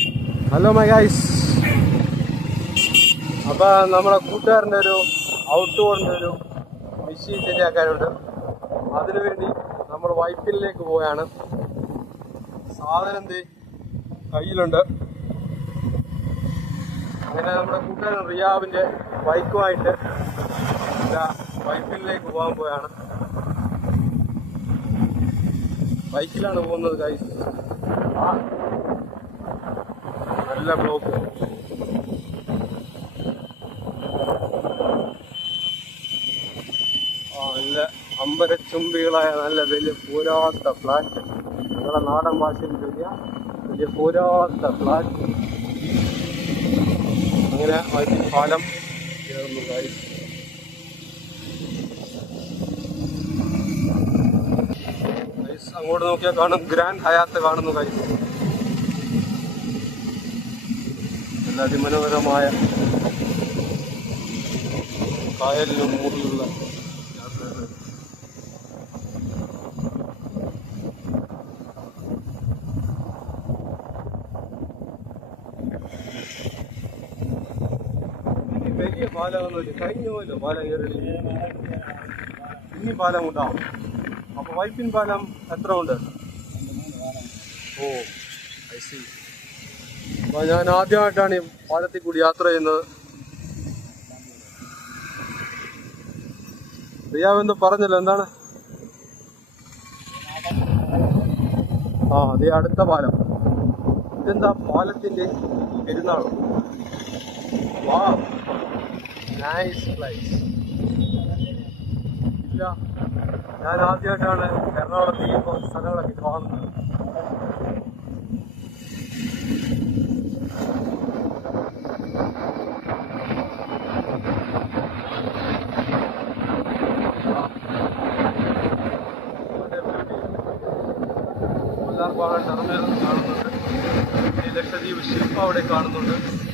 Hello my guys അപ്പൊ നമ്മുടെ കൂട്ടുകാരന്റെ ഒരു ഔട്ട്ഡോറിന്റെ ഒരു മെഷീൻ ശരിയാക്കാനുണ്ട്. അതിനുവേണ്ടി നമ്മൾ വൈപ്പിനിലേക്ക് പോവുകയാണ്. സാധനം ദേ കയ്യിലുണ്ട്. അങ്ങനെ നമ്മുടെ കൂട്ടുകാരൻ റിയാബിന്റെ ബൈക്കുമായിട്ട് വൈപ്പിനിലേക്ക് പോകാൻ പോവുകയാണ്. ബൈക്കിലാണ് പോകുന്നത് ഗൈസ് നല്ല ബ്ലോക്ക് ആ നല്ല അമ്പരച്ചുംബികളായ നല്ല വലിയ പോരാത്ത ഫ്ലാറ്റ്. ഞങ്ങളുടെ നാടൻ ഭാഷയിൽ വലിയ വലിയ പോരാത്ത ഫ്ലാറ്റ്. അങ്ങനെ വലിയ പാലം ഗൈസ് അങ്ങോട്ട് നോക്കിയാൽ കാണും. ഗ്രാൻഡ് ഹയാത്ത് കാണുന്നു ഗൈസ് നല്ല അതിമനോഹരമായ കായലിനും മുകളിലുള്ള യാത്രകൾ. ഈ വലിയ പാലമൊന്നുമില്ല കഴിഞ്ഞ പോലും പാലം കയറി ഇനി പാലം ഉണ്ടാവും. അപ്പൊ വൈപ്പിൻ പാലം എത്ര ഉണ്ട്? ഓ ഐ സി അപ്പൊ ഞാൻ ആദ്യമായിട്ടാണ് ഈ പാലത്തിൽ കൂടി യാത്ര ചെയ്യുന്നത്. റിയാവെന്ന് പറഞ്ഞല്ലോ എന്താണ്? ആ അതേ അടുത്ത പാലം. ഇതെന്താ പാലത്തിന്റെ പെരുന്നാളോ? വാ നൈസ് പ്ലേസ് ഇല്ല. ഞാൻ ആദ്യമായിട്ടാണ് എറണാകുളത്ത് ഈ സ്ഥലങ്ങളൊക്കെ കാണുന്നത്. കാണുന്നുണ്ട്. ഈ ലക്ഷദ്വീപ് ശില്പം അവിടെ കാണുന്നുണ്ട്.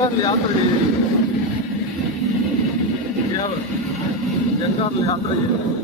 干里外的，对啊，干里外的。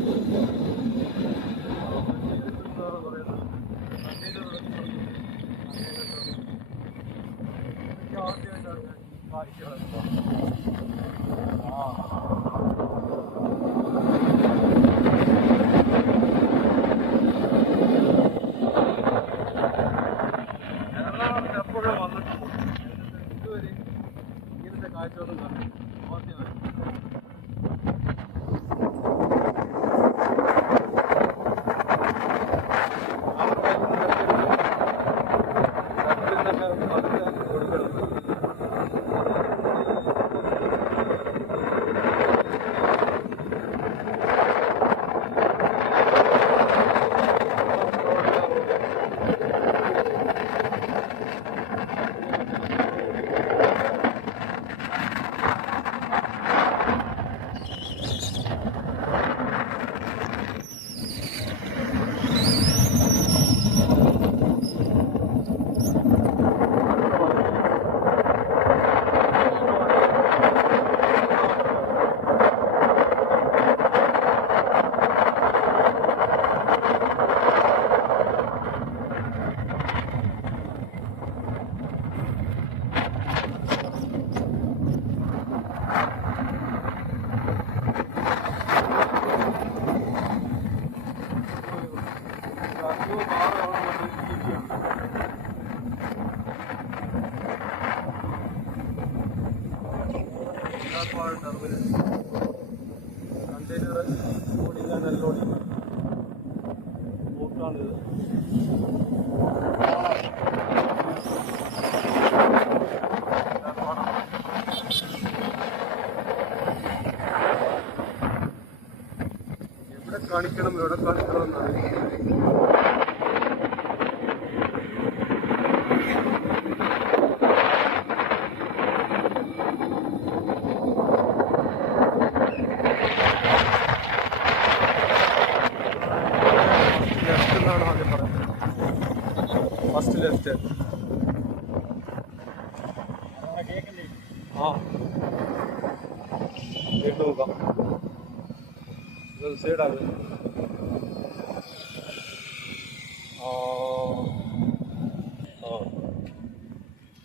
എവിടെ കാണിക്കണം? എവിടെ കാണിക്കണം എന്നറിയില്ല ആ കേട്ട് നോക്കാം ഇത് സൈഡാണ് ആ.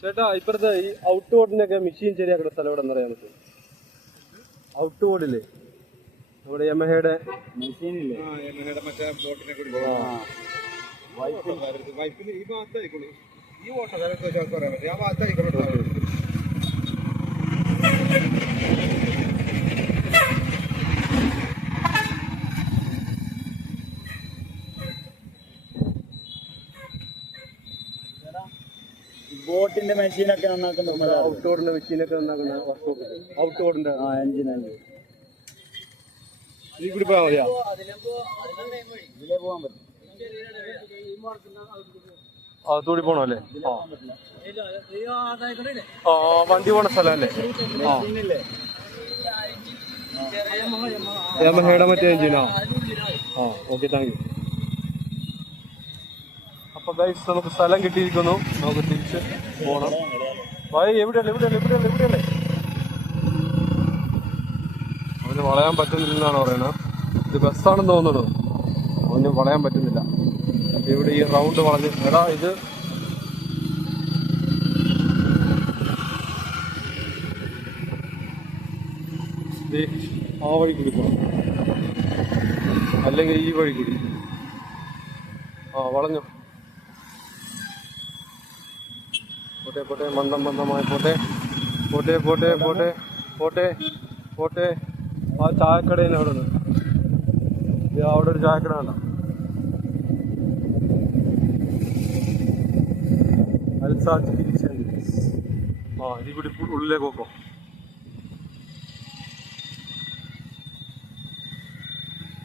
ചേട്ടാ ഇപ്പുറത്തെ ഈ ഔട്ട് ബോർഡിനൊക്കെ മെഷീൻ ശരിയാക്കുന്ന സ്ഥലം എവിടെ എന്നറിയാൻ പറ്റും ഔട്ട് ബോർഡില്ലേ നമ്മുടെ യമഹയുടെ മെഷീനില്ലേ? മറ്റേ ബോട്ടിനെ കൂടി വൈപ്പിൽ ഈ ഭാഗത്തായിക്കോളൂ ഈ ഓട്ടോ പറ്റും ആ ഭാഗത്തായിക്കോളൂ ബോട്ടിന്റെ മെഷീനൊക്കെ നന്നാക്കുന്നുണ്ട് ഔട്ട്ഡോറിന്റെ മെഷീനൊക്കെ നന്നാക്കുന്ന വർക്ക്ഷോപ്പ് ഔട്ട്ഡോറിന്റെ ആ എഞ്ചിൻ എഞ്ചിൻ ഇതിൽ കൂടി പോയാൽ മതിയാ? ഇതിലേ പോകാൻ പറ്റും. അകത്തൂടി പോണോ അല്ലേ? ആ വണ്ടി പോണ സ്ഥലം അല്ലേ ആ. മെഷീനില്ലേ യമഹയുടെ മറ്റേ എഞ്ചിനാ ആ? ഓക്കെ താങ്ക് യു അപ്പൊ ഗൈസ് നമുക്ക് സ്ഥലം കിട്ടിയിരിക്കുന്നു. നമുക്ക് തിരിച്ച് പോണം. വഴി എവിടെയല്ലേ എവിടെയല്ലേ എവിടെയല്ലേ എവിടെയല്ലേ അവന് വളയാൻ പറ്റുന്നില്ലെന്നാണ് പറയുന്നത്. ഇത് ബസ്സാണെന്ന് തോന്നുന്നു. അവന് വളയാൻ പറ്റുന്നില്ല. ഇവിടെ ഈ റൗണ്ട് വളഞ്ഞ് എടാ ഇത്. ആ വഴി കൂടി പോകണം അല്ലെങ്കിൽ ഈ വഴി കൂടി. ആ വളഞ്ഞു? പോട്ടെ പോട്ടെ മന്ദം മന്ദമായി പോട്ടെ. പോട്ടെ പോട്ടെ പോട്ടെ പോട്ടെ പോട്ടെ. ആ ചായക്കടയിൽ അവിടെ നിന്ന്? അവിടെ ഒരു ചായക്കട വേണ്ട അൽസാജ് ആ ഇനി കൂടി ഉള്ളിലേക്ക് പോക്കോ.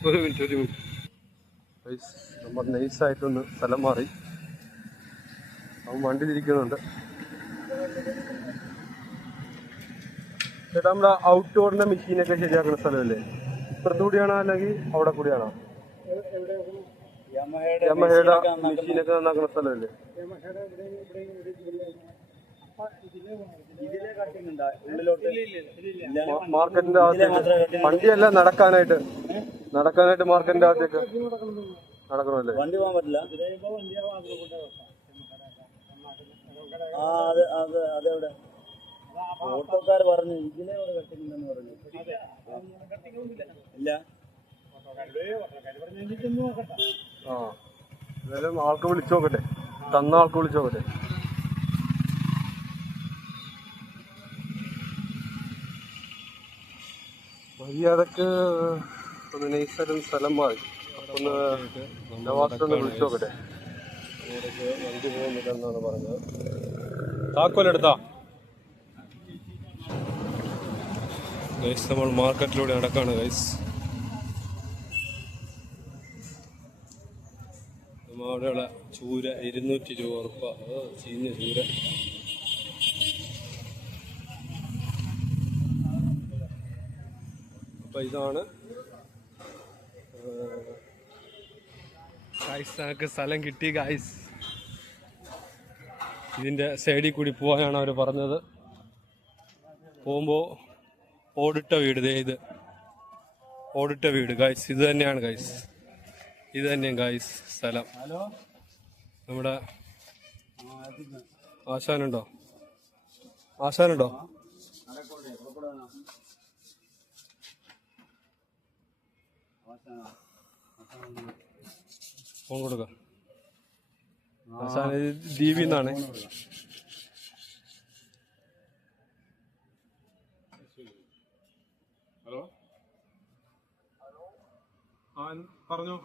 ഒരു മിനിറ്റ് ഒരു മിനിറ്റ്. നമ്മൾ നൈസായിട്ടൊന്ന് സ്ഥലം മാറി. അവൻ വണ്ടി തിരിക്കുന്നുണ്ട് ചേട്ടാ നമ്മുടെ ഔട്ട്ഡോറിന്റെ മെഷീനൊക്കെ ശരിയാക്കുന്ന സ്ഥലമല്ലേ? ഇപ്പുറത്ത് കൂടിയാണോ അല്ലെങ്കിൽ അവിടെ കൂടിയാണോ യമഹയുടെ മെഷീനൊക്കെ നന്നാക്കുന്ന സ്ഥലമല്ലേ? മാർക്കറ്റിന്റെ ആദ്യം വണ്ടിയല്ല നടക്കാനായിട്ട്. നടക്കാനായിട്ട് മാർക്കറ്റിന്റെ ആദ്യമൊക്കെ നടക്കണമല്ലേ? വണ്ടി പോകാൻ പറ്റില്ല. ആ അത് അത് അതെവിടെ? ഓട്ടോക്കാർ പറഞ്ഞു ഇതിലെ കട്ടിങ് ഉണ്ടെന്ന് പറഞ്ഞു. ഇല്ല. ആ എന്തായാലും ആൾക്ക് വിളിച്ചു നോക്കട്ടെ. തന്ന ആൾക്ക് വിളിച്ചു നോക്കട്ടെ. മര്യാദയ്ക്ക് ഒന്ന് നെയ്സരും സ്ഥലം മാറി. അപ്പൊ ഒന്ന് നവാസിനൊന്ന് വിളിച്ചു നോക്കട്ടെ. ഇവിടേക്ക് വണ്ടി പോകുന്നില്ലെന്നാണ് പറഞ്ഞത്. താക്കോലെടുത്താ? ഗൈസ് നമ്മൾ മാർക്കറ്റിലൂടെ അടക്കാണ് ഗൈസ് അവിടെയുള്ള ചൂര ഇരുന്നൂറ്റി രൂപ ഉറപ്പ ചീഞ്ഞ ചൂര. അപ്പൊ ഇതാണ് ഗൈസ് ഞങ്ങൾക്ക് സ്ഥലം കിട്ടി ഗൈസ് ഇതിന്റെ സൈഡിൽ കൂടി പോകാനാണ് അവർ പറഞ്ഞത്. പോകുമ്പോൾ ഓടിട്ട വീട് ഇത്. ഓടിട്ട വീട്. ഗൈസ് ഇത് തന്നെയാണ് ഗൈസ് ഇത് തന്നെയാണ് ഗൈസ് സ്ഥലം. ഹലോ? നമ്മുടെ ആശാനുണ്ടോ? ആശാനുണ്ടോ? ഫോൺ കൊടുക്ക. ദീപി എന്നാണ്. ഹലോ? ആ പറഞ്ഞോ.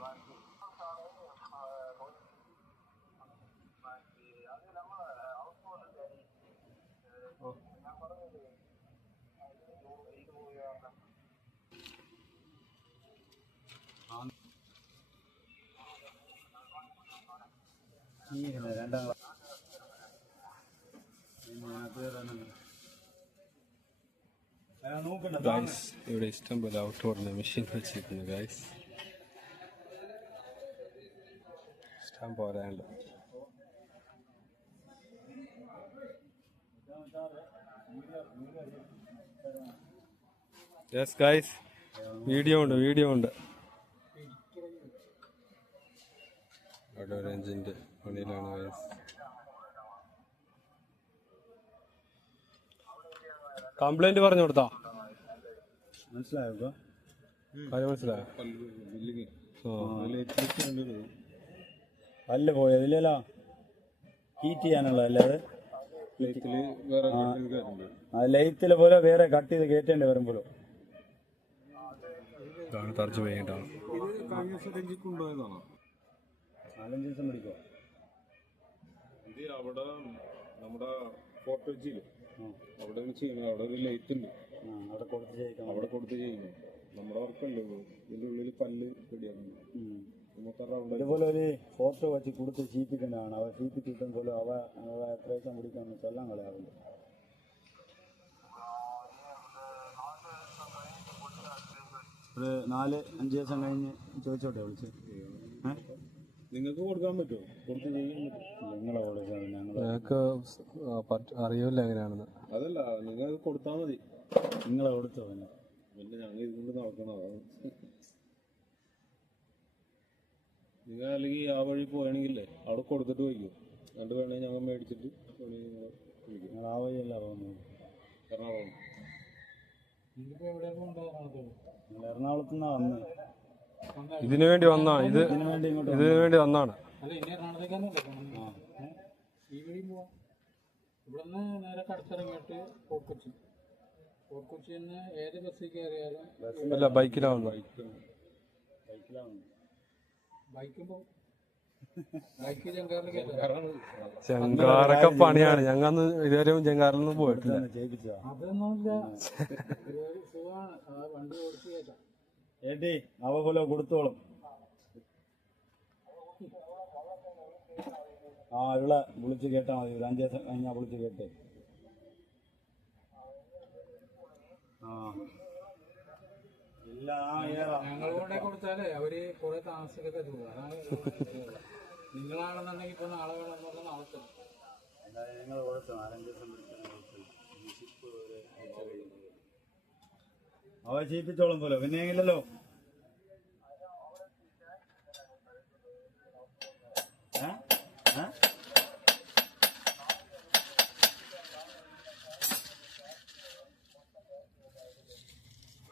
രണ്ടാം ഗൈസ് ഇവിടെ ഇഷ്ടം പോലെ ഔട്ട് ഓടുന്ന മെഷീൻ വെച്ചിരിക്കുന്നു ഗൈസ് ഇഷ്ടം പോരാണ്ട് യെസ് ഗൈസ് വീഡിയോ ഉണ്ട് വീഡിയോ ഉണ്ട്. അവിടെ ഒരു എഞ്ചിന്റെ പണിയിലാണ് വയസ് കംപ്ലൈന്റ് പറഞ്ഞു കൊടുത്താ? മനസ്സിലായോ? കാര്യം മനസ്സിലായോ? അല്ല പല്ല് പോയി അതിലല്ലോ ഹീറ്റ് ചെയ്യാനുള്ളതല്ലേ അത്? ആ. ലൈത്തിൽ പോലെ വേറെ കട്ട് ചെയ്ത് കയറ്റേണ്ടി വരുമ്പോഴോ ഇതാണ് തറച്ചു പോയിട്ടാണ് കൊണ്ടുപോയതാണോ? നാലഞ്ച് ദിവസം പിടിക്കോ ഇത് അവിടെ നമ്മുടെ ഫോർട്ട് കൊച്ചിയിൽ അവിടെ അവിടെ ഒരു ലൈറ്റ് ഉണ്ട് അവിടെ കൊടുത്ത് ചെയ്യിക്കാം അവിടെ കൊടുത്ത് ചെയ്യുന്നത് നമ്മുടെ വർക്കല്ലേ ഇതിന്റെ ഉള്ളിൽ പല്ല് റൗണ്ട് ഇതുപോലെ ഒരു ഫോട്ടോ വെച്ച് കൊടുത്ത് ചീപ്പിക്കുന്നതാണ് അവ ചീപ്പിച്ചിട്ടും പോലും അവ അവ എത്ര ദിവസം പിടിക്കാമെന്ന് ചൊല്ലാൻ കളയാറുണ്ട്. ഒരു നാല് അഞ്ച് ദിവസം കഴിഞ്ഞ് ചോദിച്ചോട്ടെ വിളിച്ച്. ഏഹ് നിങ്ങൾക്ക് കൊടുക്കാൻ പറ്റുമോ? കൊടുത്ത് ചെയ്യാൻ പറ്റുമോ നിങ്ങളെ കൊടുക്കാം ഞങ്ങൾ ഞങ്ങൾക്ക് അറിയില്ല എങ്ങനെയാണെന്ന്. അതല്ല നിങ്ങൾ കൊടുത്താൽ മതി. നിങ്ങളെ കൊടുത്തോ പിന്നെ പിന്നെ ഞങ്ങൾ ഇതുകൊണ്ട് നടക്കണം? അതാണ് നിങ്ങൾ അല്ലെങ്കിൽ ആ വഴി പോയാണെങ്കിലേ അവിടെ കൊടുത്തിട്ട് പോയിക്കും. എന്നിട്ട് വേണമെങ്കിൽ ഞങ്ങൾ മേടിച്ചിട്ട് നിങ്ങൾ ആ വഴിയല്ല പോകുന്നത്. എറണാകുളം. നിങ്ങൾ എറണാകുളത്ത് വന്നത് ഇതിനു വേണ്ടി വന്നാണ് ഇത് ഇതിനു വേണ്ടി വന്നാണ്. ആ ഈ വഴി പോവാം. ഇവിടുന്ന് നേരെ കടത്തിറങ്ങിയിട്ട് ഫോർട്ട് കൊച്ചി ഫോർട്ട് കൊച്ചിയിൽ നിന്ന് ഏത് ബസ്സിൽ കയറിയാലും അല്ല ബൈക്കിലാണ് ചെങ്കാറിൽ ചെങ്കാറൊക്കെ പണിയാണ്. ഞങ്ങൾ ഇതുവരെ ചെങ്കാറിലൊന്നും പോയിട്ടില്ല. അതൊന്നുമില്ല. സുഖമാണ്. വണ്ടി ഓടിച്ചു കയറ്റാം. ഏട്ടി അവ പോലെ കൊടുത്തോളും. ആ ഇവിടെ വിളിച്ച് കേട്ടാ മതി. ഒരു അഞ്ചേ ദിവസം കഴിഞ്ഞാ വിളിച്ച് കേട്ടെ. ആ. ഇല്ല ആ ഏറാ ഞങ്ങൾ കൊണ്ടേ കൊടുത്താലേ അവർ കുറെ താമസിക്കത്തെ തരുള്ളൂ അതാണ് നിങ്ങളാണെന്നുണ്ടെങ്കിൽ ഇപ്പൊ നാളെ വേണമെന്ന് പറഞ്ഞാൽ നാളെ ഞങ്ങൾ കൊടുത്തു? നാലഞ്ച് ദിവസം പിടിക്കുന്ന അവ ചെയ്യിപ്പിച്ചോളും പോലെ. പിന്നെ ഇല്ലല്ലോ?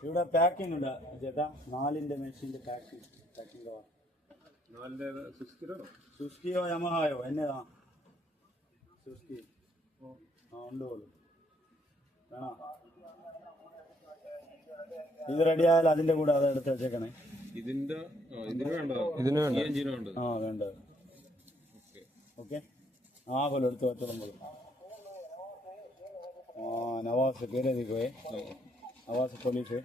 ഇവിടെ പാക്കിംഗ് ഉണ്ട്. ചേട്ടാ നാലിന്റെ മെഷീന്റെ പാക്കിംഗ് പാക്കിംഗ് കവർ സുസ്കിയോ യമഹായോ എന്നതാ? സുസ്കി ആ ഉണ്ട് പോലും. വേണോ? ഇത് റെഡിയായാൽ അതിന്റെ കൂടെ അത് എടുത്ത് വെച്ചേക്കണേ. ഇതിന്റെ ആ, ഇതിന് വേണ്ട. ആ ഓക്കെ. ആ പോലെ എടുത്ത് വെച്ചോളൂ ആ നവാസ് കയറി നിൽക്കുവേ നവാസ് പോലീസ്.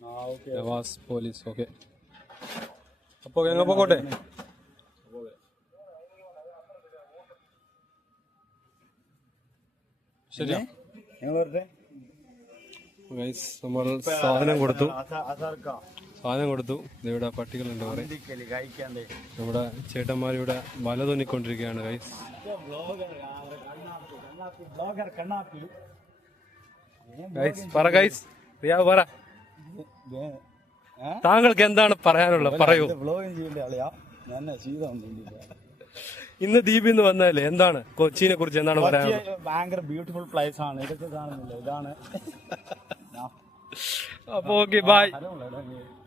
ആ ഓക്കെ. Navas police okay. അപ്പൊ ഞങ്ങൾ പോകട്ടെ? ശരി ഞങ്ങൾ വരട്ടെ? നമ്മൾ സാധനം കൊടുത്തു. സാധനം കൊടുത്തു. ഇവിടെ പട്ടികളുണ്ട് നമ്മുടെ ചേട്ടന്മാരിവിടെ വല തുന്നിക്കൊണ്ടിരിക്കുകയാണ് ഗൈസ് പറ ഗൈസ് റിയാവ് പറ. താങ്കൾക്ക് എന്താണ് പറയാനുള്ളത്? പറയൂ. ഇന്ന് ദ്വീപിൽ നിന്ന് വന്നതല്ലേ? എന്താണ് കൊച്ചിനെ കുറിച്ച് എന്താണ് പറയാനുള്ളത്? ഭയങ്കര ബ്യൂട്ടിഫുൾ പ്ലേസ് ആണ്. ഇതൊക്കെ കാണുന്നില്ല? ഇതാണ്. അപ്പൊ ഓക്കെ ബൈ ഹരമുള്ള